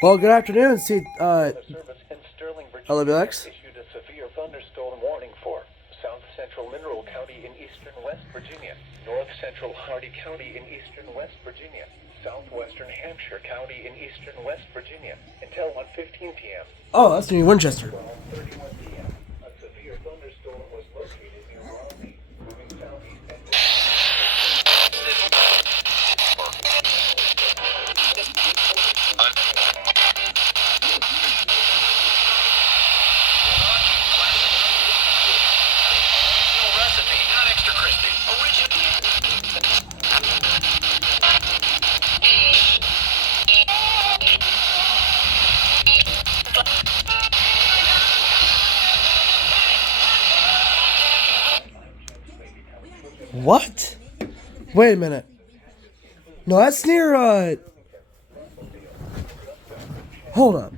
Well, good afternoon, Weather Service in Sterling, Virginia has LWX. issued a severe thunderstorm warning for South Central Mineral County in eastern West Virginia, North Central Hardy County in eastern West Virginia, Southwestern Hampshire County in eastern West Virginia until 1:15 p.m. Oh, that's near At Winchester. 12:31 p.m., a severe thunderstorm was located near Romney, moving southeast at 55 miles per hour. What? Wait a minute. No, that's near, hold up.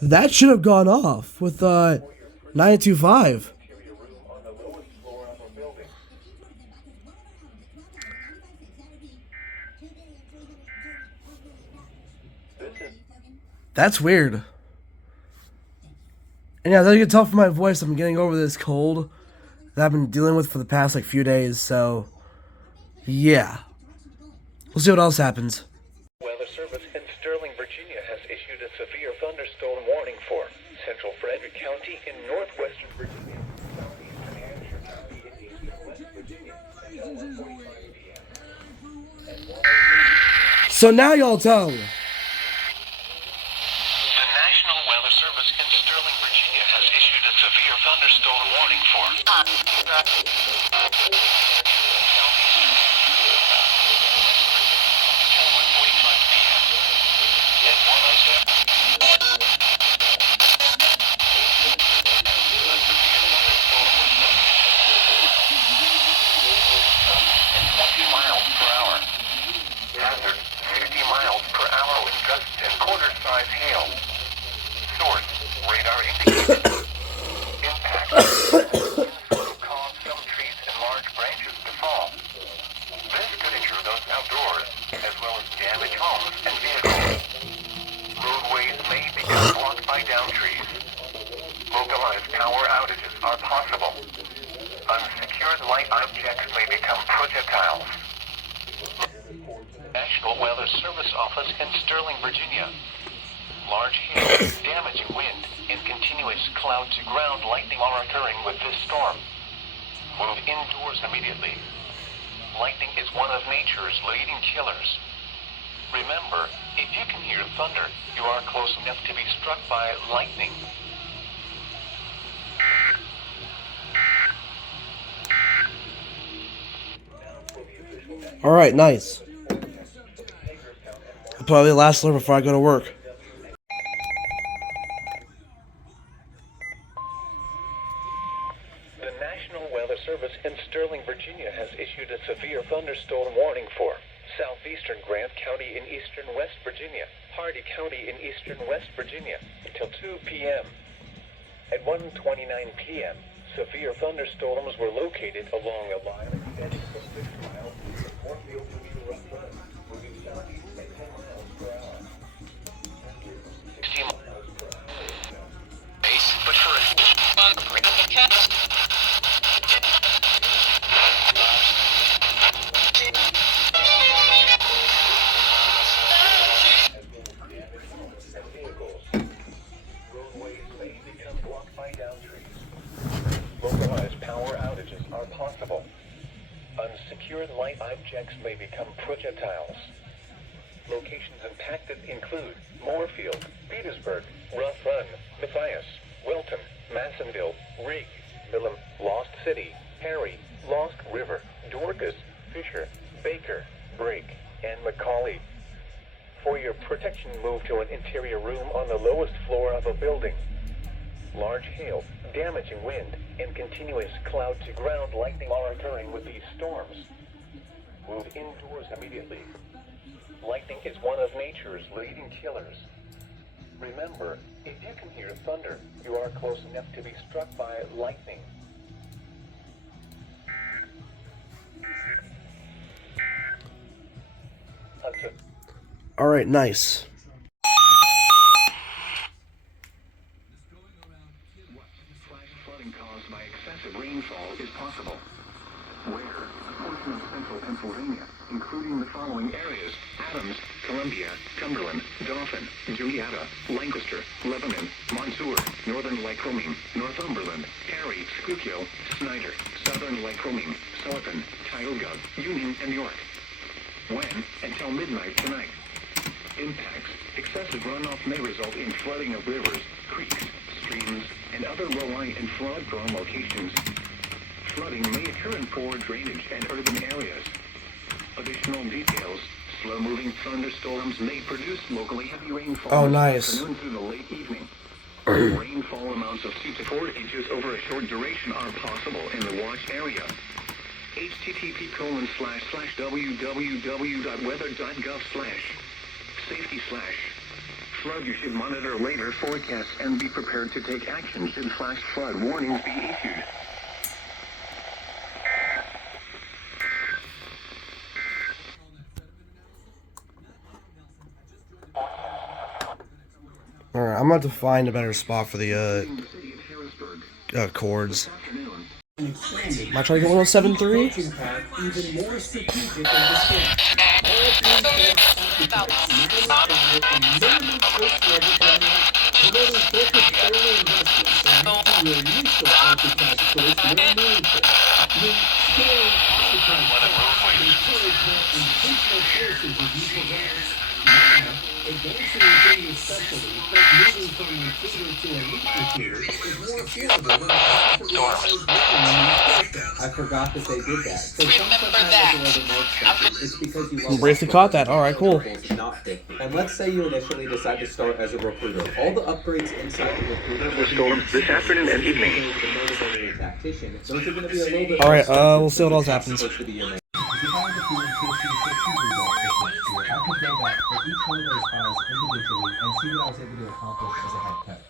That should have gone off with, 925. Interior room on the lowest floor of a building. This is That's weird. And yeah, as you can tell from my voice, I'm getting over this cold that I've been dealing with for the past, few days, so, yeah. We'll see what else happens. Weather Service in Sterling, Virginia has issued a severe thunderstorm warning for Central Frederick County in northwestern Virginia, southeastern Hampshire County in eastern West Virginia until 1:45 p.m. So now y'all tell me. The National Weather Service in Sterling, Virginia has issued a severe thunderstorm warning for miles per hour. Hazard 60 miles per hour with gusts and quarter-size hail. Source, radar indicated. Impact. Will cause some trees and large branches to fall. This could injure those outdoors, as well as damage homes and vehicles. Roadways may become blocked by down trees. Localized power outages are possible. Unsecured light objects may become projectiles. National Weather Service office in Sterling, Virginia. Large hail, damaging wind, and continuous cloud-to-ground lightning are occurring with this storm. Move indoors immediately. Lightning is one of nature's leading killers. Remember, if you can hear thunder, you are close enough to be struck by lightning. Alright, nice. I'll probably last long before I go to work. The National Weather Service in Sterling, Virginia has issued a severe thunderstorm warning for southeastern Grant County in eastern West Virginia, Hardy County in eastern West Virginia until 2 p.m. At 1:29 p.m., severe thunderstorms were located along a line extending from 6 miles from Moorfield to New Rough Run, moving southeast at 10 miles per hour. 60 miles per hour. But for roadways may become blocked by down trees. Localized power outages are possible. Unsecured light objects may become projectiles. Locations impacted include Moorfield, Petersburg, Rough Run, Matthias, Wilton, Massonville, Rig, Milam, Lost City, Harry, Lost River, Dorcas, Fisher, Baker, Brake, and McCauley. For your protection, move to an interior room on the lowest floor of a building. Large hail, damaging wind, and continuous cloud-to-ground lightning are occurring with these storms. Move indoors immediately. Lightning is one of nature's leading killers. Remember, if you can hear thunder, you are close enough to be struck by lightning. A Wisconsin. Alright, nice. Flash flooding caused by excessive rainfall is possible. Where? A portion of central Pennsylvania, including the following areas: Adams, Columbia, Cumberland, Dauphin, Juniata, Lancaster, Lebanon, Montour, Northern Lycoming, Northumberland, Cary, Schuylkill, Snyder, Southern Lycoming, Sullivan, Tioga, Union, and York. When? Until midnight tonight. Impacts. Excessive runoff may result in flooding of rivers, creeks, streams, and other low-lying and flood-prone locations. Flooding may occur in poor drainage and urban areas. Additional details. Slow-moving thunderstorms may produce locally heavy rainfall Oh, this nice. afternoon through the late evening. Rainfall amounts of 2 to 4 inches over a short duration are possible in the watch area. http://www.weather.gov/safety/ flood. You should monitor later forecasts and be prepared to take action should flash flood warnings be issued. Alright, I'm about to find a better spot for the In the city of Harrisburg chords. this afternoon. Am I trying to get 107.3? Even more strategic in the skin. All three architects now require a minimum first level planning, promoting focused early investments and making your initial architect choice more meaningful. When scaling architect encouragement and intentional choices as you progress. Now, advancing within your specialty, like moving from recruiter to elite recruiter, is more affordable than I forgot that they did that. So Remember that. it's because you love Briefly caught that. Alright, cool. not 50. And let's say you initially decide to start as a recruiter. All the upgrades inside the recruiter will Storms this afternoon and evening. the tactician. Those are going to be a little bit Alright, we'll see what else happens. supposed to be your main.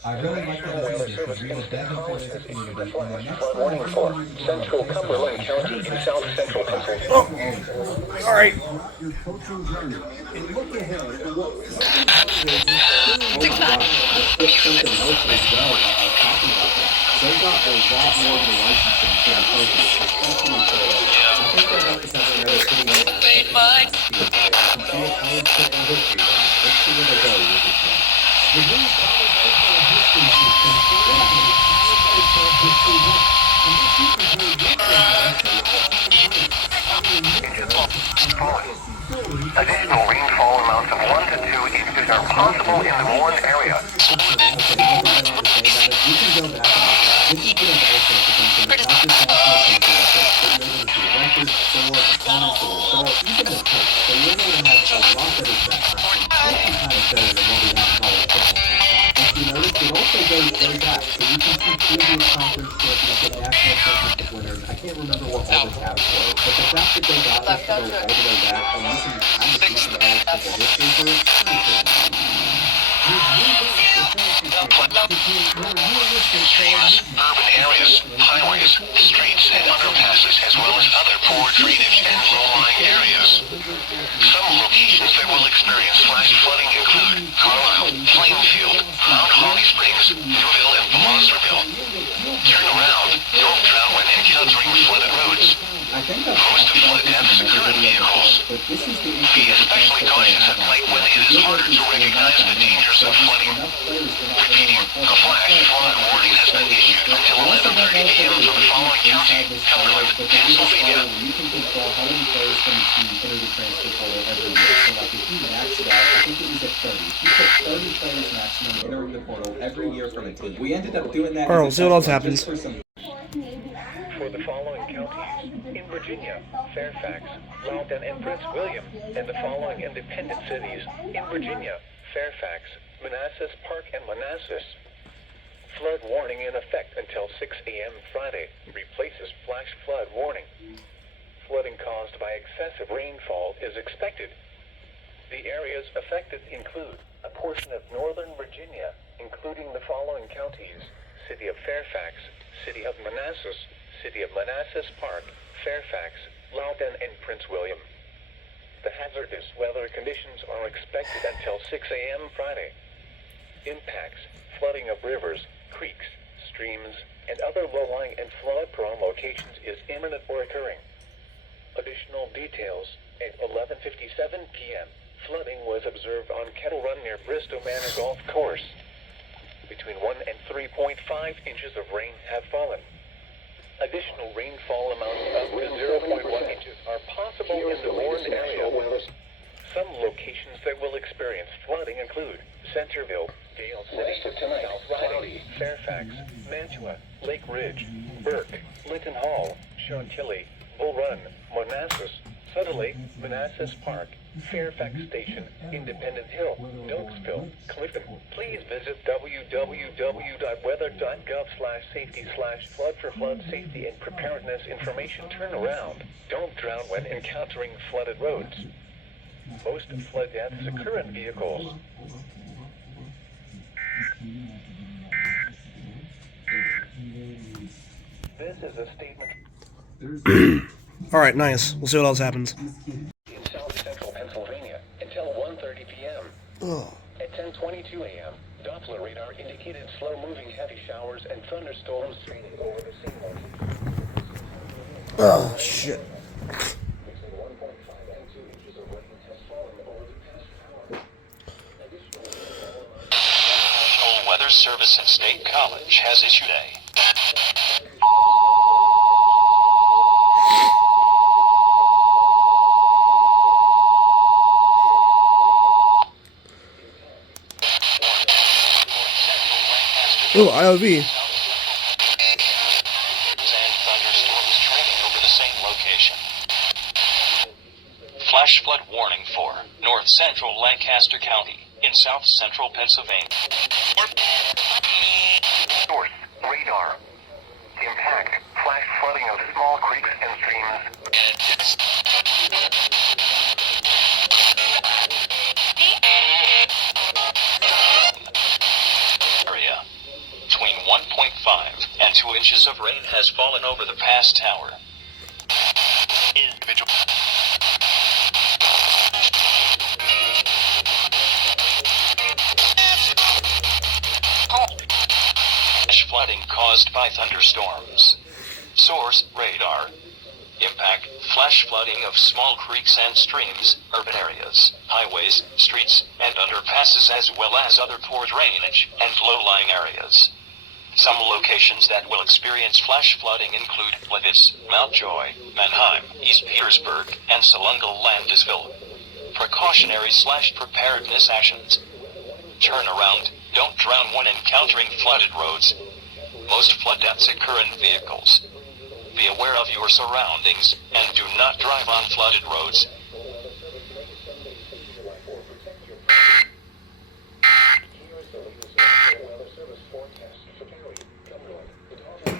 I really like that it's easier because we would then employ as a community, and the next Flood time warning we for need to go Central to Cumberland County in South Central Pennsylvania. Alright. Your coaching journey and look ahead at what TikTok. something else as well while I was talking about that. They got a lot more of the licensing for the coaches, especially for I think they're about to have another pretty much Wait, Mike. college football history class. Let's see where they go with this one. The new college football history system Additional rainfall amounts of 1 to 2 inches are possible in the Warren area. It also goes way back, so you can see previous conference championship, national championship winners. I can't remember what all the tabs were, but the fact that they got us to go all the way back, and you can kind of see the history for it, pretty cool. Streams, urban areas, highways, streets, and underpasses, as well as other poor drainage and low-lying areas. Some locations that will experience flash flooding include Carlisle, Plainfield, Mount Holly Springs, Newville, and Fosterville. Turn around, don't drown when encountering flooded roads. Most flood deaths occur in vehicles. Be especially cautious at night when it is harder to recognize the dangers of flooding. Repeating, a flash flood warning has been issued until 11:30 p.m. for the following county: Cumberland, Pennsylvania. You can control how many players from the team enter the transfer portal every year. So like if you maxed out, I think it was at 30. If you put 30 players maximum entering the portal every year from a team. We ended up doing that. Alright, we'll see what else happens. For the following counties: in Virginia, Fairfax, Loudoun, and Prince William, and the following independent cities: in Virginia, Fairfax, Manassas Park, and Manassas. Flood warning in effect until 6 a.m. Friday replaces flash flood warning. Flooding caused by excessive rainfall is expected. The areas affected include a portion of northern Virginia, including the following counties: City of Fairfax, City of Manassas Park, Fairfax, Loudoun, and Prince William. The hazardous weather conditions are expected until 6 a.m. Friday. Impacts, flooding of rivers, creeks, streams, and other low-lying and flood-prone locations is imminent or occurring. Additional details, at 11:57 p.m., flooding was observed on Kettle Run near Bristow Manor Golf Course. Between 1 and 3.5 inches of rain have fallen. Additional rainfall amounts up to 0.1 inches are possible in the warned area. Some locations that will experience flooding include Centerville, Gale City, South Riding, Fairfax, Mantua, Lake Ridge, Burke, Linton Hall, Chantilly, Bull Run, Manassas, Sutter Lake, Manassas Park, Fairfax Station, Independent Hill, Nokesville, Clifton. Please visit www.weather.gov/safety/flood for flood safety and preparedness information. Turn around. Don't drown when encountering flooded roads. Most flood deaths occur in vehicles. This is a statement Alright, nice. We'll see what else happens. in south central Pennsylvania until 1:30 p.m. Oh, At 10:22 a.m., Doppler radar indicated slow-moving heavy showers and thunderstorms straining over the scene. oh shit. Between 1.5 and 2 inches of rain has fallen over the past hour. National Weather Service and State College has issued a Ooh, IOV. and thunderstorms training over the same location. Flash flood warning for north central Lancaster County in south central Pennsylvania. North radar. Impact. Flash flooding of small creeks and streams. Area. Between 1.5 and 2 inches of rain has fallen over the past hour. Individual. Flash flooding caused by thunderstorms. Source, radar. Impact, flash flooding of small creeks and streams, urban areas, highways, streets, and underpasses as well as other poor drainage and low-lying areas. Some locations that will experience flash flooding include Levis, Mountjoy, Mannheim, East Petersburg, and Salunga-Landisville. Precautionary/preparedness actions. Turn around, don't drown when encountering flooded roads. Most flood deaths occur in vehicles. Be aware of your surroundings and do not drive on flooded roads.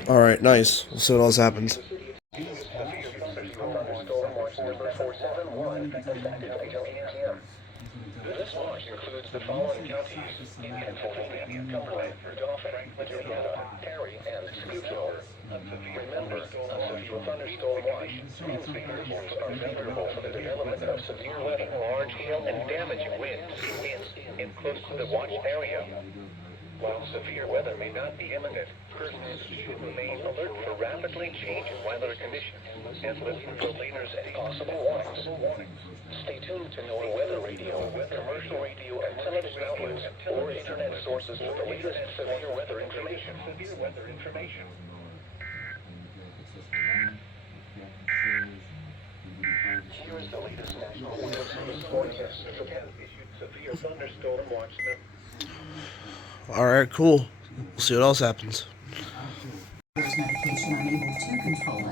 Alright, nice. We'll see what else happens. This watch includes the following counties in Pennsylvania: Cumberland, Dauphin, Indiana, Perry, and Schuylkill. Remember, a severe thunderstorm watch means vehicles are vulnerable for the development of severe weather, large hail, and damaging winds in close to the watch area. While severe weather may not be imminent, persons should remain alert for rapidly changing weather conditions and listen for leaders and possible warnings. Stay tuned to NOAA Weather Radio, commercial radio and television outlets, or internet sources for the latest severe weather information. Here is the latest National Weather Service forecast. Issued severe thunderstorm watch. Alright, cool. We'll see what else happens. Medication, I'm able to control it.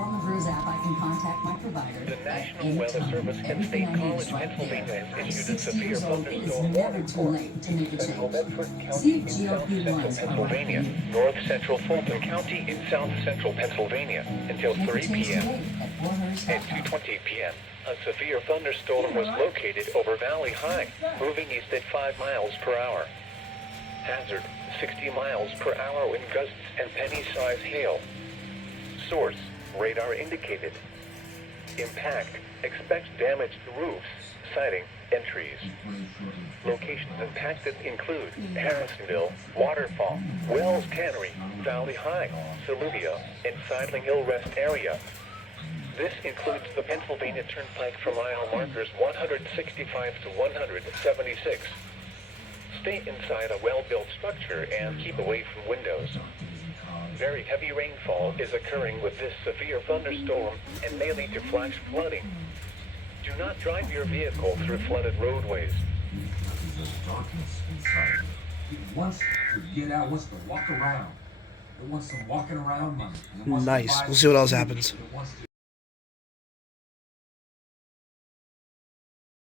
On the Brews app, I can contact my provider. The National Weather Service and State College, Pennsylvania has issued a severe thunderstorm Never too late to make a change. See if GLP-1s are Pennsylvania, north central Fulton County in south central Pennsylvania until 3 p.m. At 2:20 p.m., a severe thunderstorm was located over Valley High, moving east at 5 miles per hour. Hazard, 60 miles per hour wind gusts and penny-sized hail. Source, radar indicated. Impact, Expect damage to roofs, siding, and trees. Locations impacted include Harrisonville, Waterfall, Wells Tannery, Valley High, Saluvia, and Sidling Hill Rest area. This includes the Pennsylvania Turnpike from mile markers 165 to 176. Stay inside a well-built structure and keep away from windows. Very heavy rainfall is occurring with this severe thunderstorm and may lead to flash flooding. Do not drive your vehicle through flooded roadways. There's darkness inside. It wants to get out, wants to walk around. It wants some walking around money. It wants to Nice. buy We'll see what else food. happens. It wants to